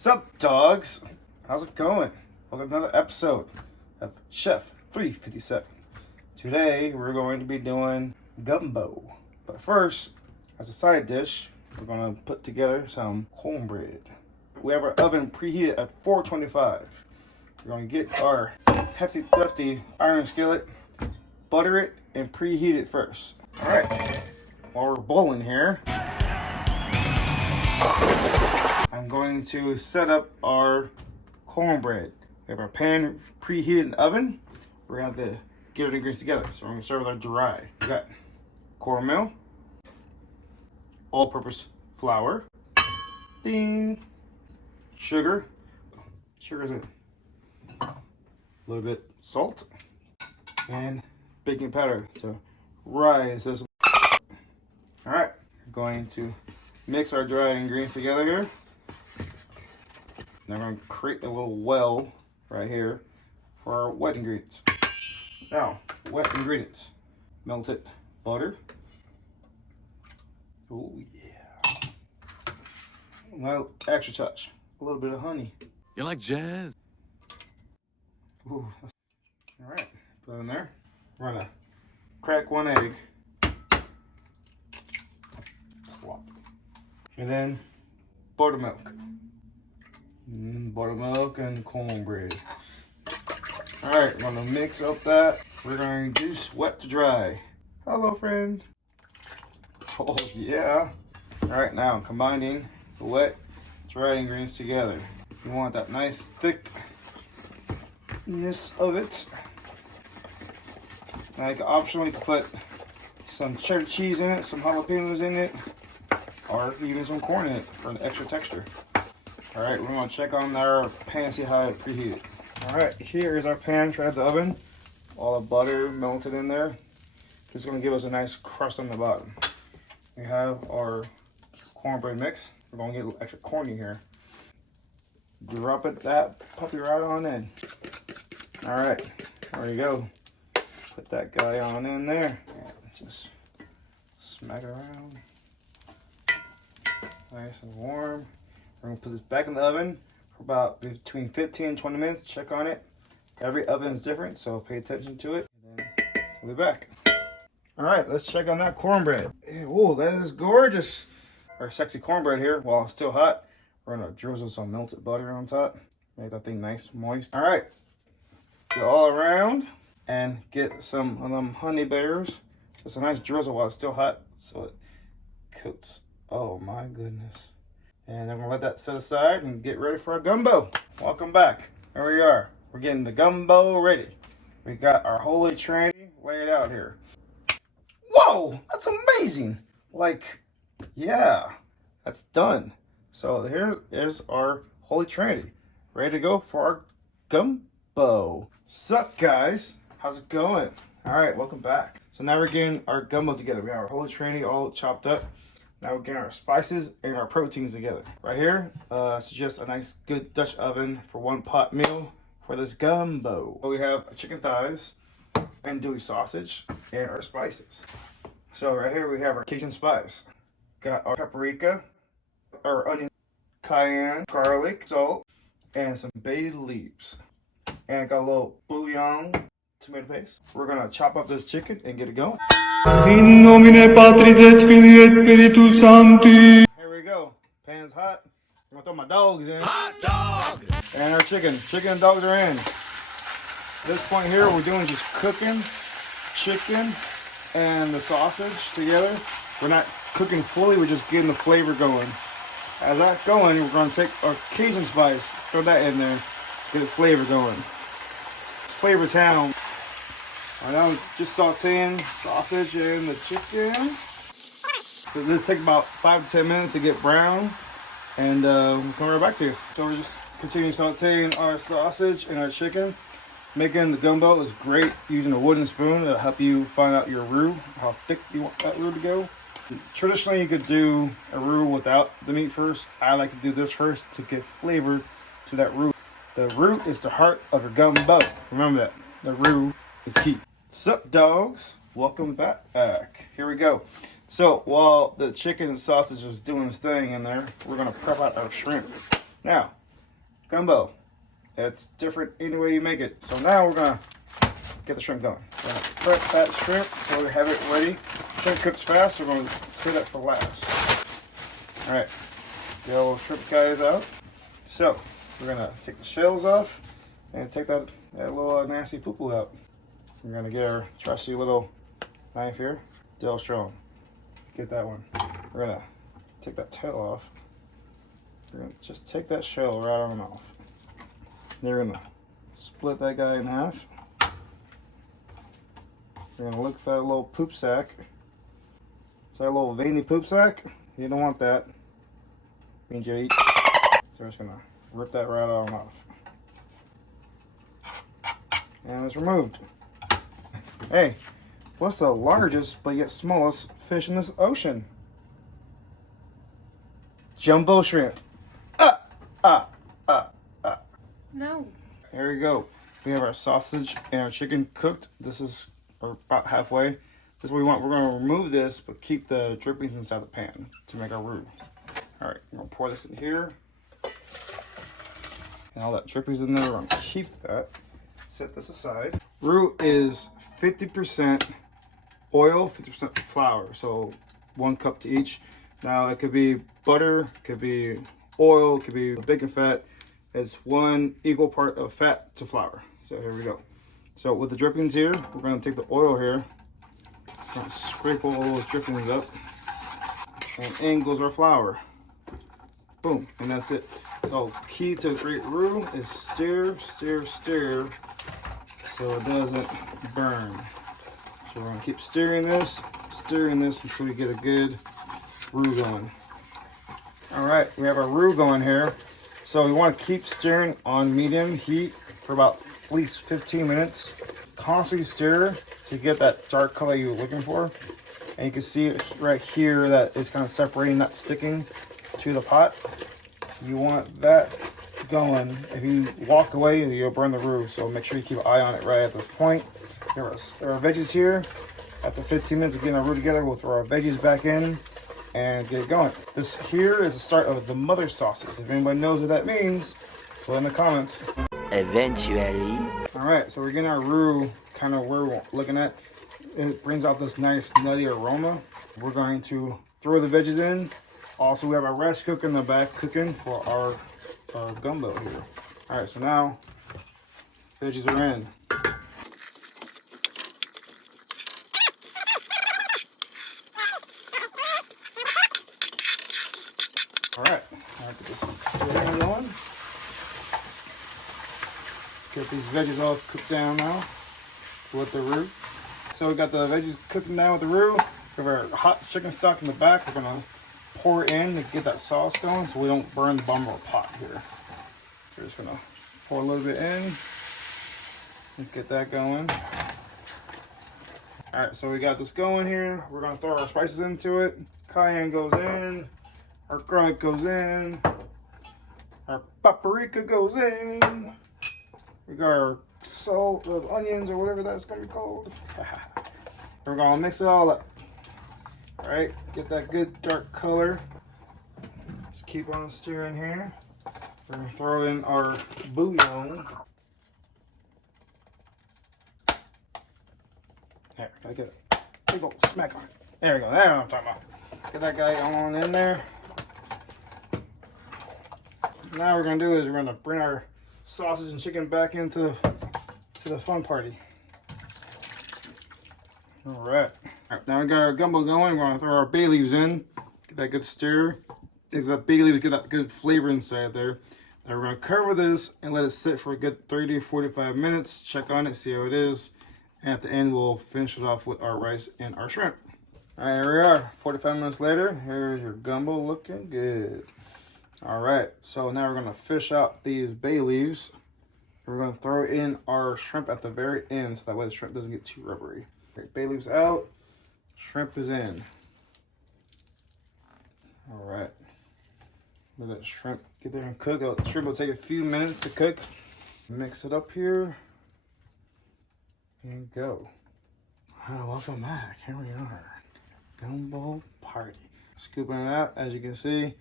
What's up, dogs? How's it going? Welcome to another episode of Chef 357. Today, we're going to be doing gumbo. But first, as a side dish, we're going to put together some cornbread. We have our oven preheated at 425. We're going to get our hefty, dusty iron skillet, butter it, and preheat it first. All right, while we're boiling here, I'm going to set up our cornbread. We have our pan preheated in the oven. We're going to have to get our ingredients together. So we're going to start with our dry. We got cornmeal, all-purpose flour, ding, sugar's in, a little bit salt, and baking powder to rise this. All right, we're going to mix our dry ingredients together here. Now we're going to create a little well right here for our wet ingredients. Now, wet ingredients. Melted butter. Oh yeah. Well, extra touch. A little bit of honey. You like jazz? Ooh. All right, put it in there. We're gonna crack one egg. Swap. And then buttermilk. Buttermilk and cornbread. All right, we're gonna mix up that. We're gonna juice wet to dry. Hello, friend. Oh yeah. All right, now I'm combining the wet, dry ingredients together. You want that nice thickness of it. Now you can optionally put some cheddar cheese in it, some jalapenos in it, or even some corn in it for an extra texture. All right, we're gonna check on our pan, see how it's preheated. All right, here is our pan straight out the oven. All the butter melted in there. This is gonna give us a nice crust on the bottom. We have our cornbread mix. We're gonna get a little extra corny here. Drop it, that puppy right on in. All right, there you go. Put that guy on in there. And just smack it around. Nice and warm. We're gonna put this back in the oven for about between 15 and 20 minutes. Check on it. Every oven is different, so pay attention to it. And then we'll be back. All right, let's check on that cornbread. Oh, that is gorgeous. Our sexy cornbread here, while it's still hot, we're gonna drizzle some melted butter on top. Make that thing nice, moist. All right, go all around and get some of them honey bears. Just a nice drizzle while it's still hot, so it coats. Oh my goodness. And then we'll let that set aside and get ready for our gumbo. Welcome back. Here we are. We're getting the gumbo ready. We got our holy trinity laid out here. Whoa, that's amazing. Like, yeah, that's done. So here is our holy trinity, ready to go for our gumbo. Sup, guys? How's it going? All right, welcome back. So now we're getting our gumbo together. We got our holy trinity all chopped up. Now we're getting our spices and our proteins together. Right here, it's just a nice good Dutch oven for one pot meal for this gumbo. So we have chicken thighs, andouille sausage, and our spices. So right here we have our Cajun spice. Got our paprika, our onion, cayenne, garlic, salt, and some bay leaves. And got a little bouillon, tomato paste. We're gonna chop up this chicken and get it going. In nomine Patris et Filii et Spiritus Sancti. Here we go. Pan's hot. I'm gonna throw my dogs in. Hot dog! And our chicken. Chicken and dogs are in. At this point here, we're doing just cooking chicken and the sausage together. We're not cooking fully, we're just getting the flavor going. As that's going, we're gonna take our Cajun spice, throw that in there, get the flavor going. Flavor town. Right now, just sauteing sausage and the chicken. So this take about 5 to 10 minutes to get brown, and we'll come right back to you. So we're just continuing sauteing our sausage and our chicken. Making the gumbo is great using a wooden spoon to help you find out your roux, how thick you want that roux to go. Traditionally, you could do a roux without the meat first. I like to do this first to get flavor to that roux. The roux is the heart of your gumbo. Remember that. The roux is key. Sup, dogs? Welcome back. Here we go. So while the chicken and sausage is doing its thing in there, we're gonna prep out our shrimp. Now, gumbo. It's different any way you make it. So now we're gonna get the shrimp going. We're gonna prep that shrimp so we have it ready. Shrimp cooks fast, so we're gonna save that for last. All right, get our little shrimp guys out. So we're gonna take the shells off and take that little nasty poo-poo out. We're gonna get our trusty little knife here, Del Strong. Get that one. We're gonna take that tail off. We're gonna just take that shell right on off. Then we're gonna split that guy in half. We're gonna look for that little poop sack. So that little veiny poop sack, you don't want that. Means you eat. So we're just gonna rip that right on off. And it's removed. Hey, what's the largest but yet smallest fish in this ocean? Jumbo shrimp. No. Here we go. We have our sausage and our chicken cooked. This is about halfway. This is what we want. We're going to remove this, but keep the drippings inside the pan to make our roux. All right, we're going to pour this in here. And all that drippings in there, we're going to keep that. Set this aside. Roux is 50% oil, 50% flour. So 1 cup to each. Now it could be butter, it could be oil, it could be bacon fat. It's 1 equal part of fat to flour. So here we go. So with the drippings here, we're going to take the oil here, scrape all those drippings up, and in goes our flour. Boom, and that's it. So key to a great roux is stir, stir, stir, so it doesn't burn. So we're going to keep stirring this until we get a good roux going. All right, we have our roux going here. So we want to keep stirring on medium heat for about at least 15 minutes. Constantly stir to get that dark color you're looking for. And you can see right here that it's kind of separating, not sticking to the pot. You want that going. If you walk away, you'll burn the roux. So make sure you keep an eye on it right at this point. There are our veggies here. After 15 minutes of getting our roux together, we'll throw our veggies back in and get it going. This here is the start of the mother sauces. If anybody knows what that means, put in the comments. Eventually. All right, so we're getting our roux kind of where we're looking at. It brings out this nice nutty aroma. We're going to throw the veggies in. Also, we have our rice cooker in the back cooking for our gumbo here. All right, so now veggies are in. All right, now get this going. Get these veggies all cooked down now with the roux. So we got the veggies cooking down with the roux. We have our hot chicken stock in the back. We're gonna pour it in to get that sauce going so we don't burn the bottom of our pot here. We're just gonna pour a little bit in and get that going. All right, so we got this going here. We're gonna throw our spices into it. Cayenne goes in. Our garlic goes in. Our paprika goes in. We got our salt, onions, or whatever that's gonna be called. We're gonna mix it all up. All right, get that good dark color. Just keep on stirring here. We're gonna throw in our bouillon. There, I get a big old smack on it. There we go. That's what I'm talking about. Get that guy on in there. Now what we're gonna do is we're gonna bring our sausage and chicken back into the fun party. All right. Now we got our gumbo going. We're gonna throw our bay leaves in. Get that good stir. Get that bay leaves, get that good flavor inside there. Now we're gonna cover this and let it sit for a good 30 to 45 minutes. Check on it, see how it is. And at the end, we'll finish it off with our rice and our shrimp. All right, here we are. 45 minutes later. Here's your gumbo looking good. All right, so now we're gonna fish out these bay leaves. We're gonna throw in our shrimp at the very end so that way the shrimp doesn't get too rubbery. Okay, bay leaves out, shrimp is in. All right, let that shrimp get there and cook. The shrimp will take a few minutes to cook. Mix it up here and go. Welcome back, here we are. Gumbo party. Scooping it out, as you can see.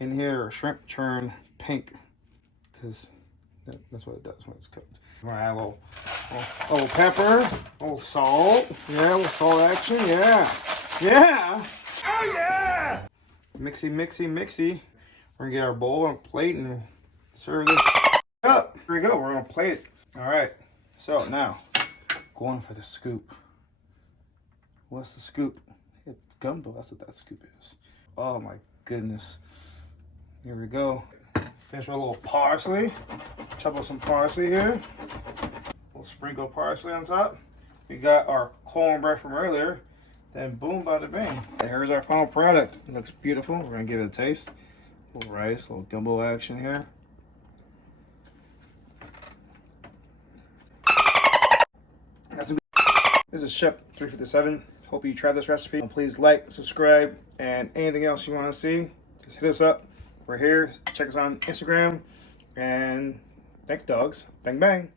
In here, shrimp turn pink because that's what it does when it's cooked. We're gonna add a little pepper, a little salt. Yeah, a little salt action. Yeah. Yeah. Oh yeah. Mixy, mixy, mixy. We're gonna get our bowl and plate and serve this up. Here we go. We're gonna plate it. All right. So now, going for the scoop. What's the scoop? It's gumbo. That's what that scoop is. Oh my goodness. Here we go. Finish with a little parsley. Chop up some parsley here. A little sprinkle of parsley on top. We got our cornbread from earlier. Then boom, bada bing. And here's our final product. It looks beautiful. We're gonna give it a taste. A little rice, a little gumbo action here. This is Chef 357. Hope you try this recipe. Please like, subscribe, and anything else you want to see, just hit us up. We're here. Check us on Instagram. And thanks, dogs. Bang, bang.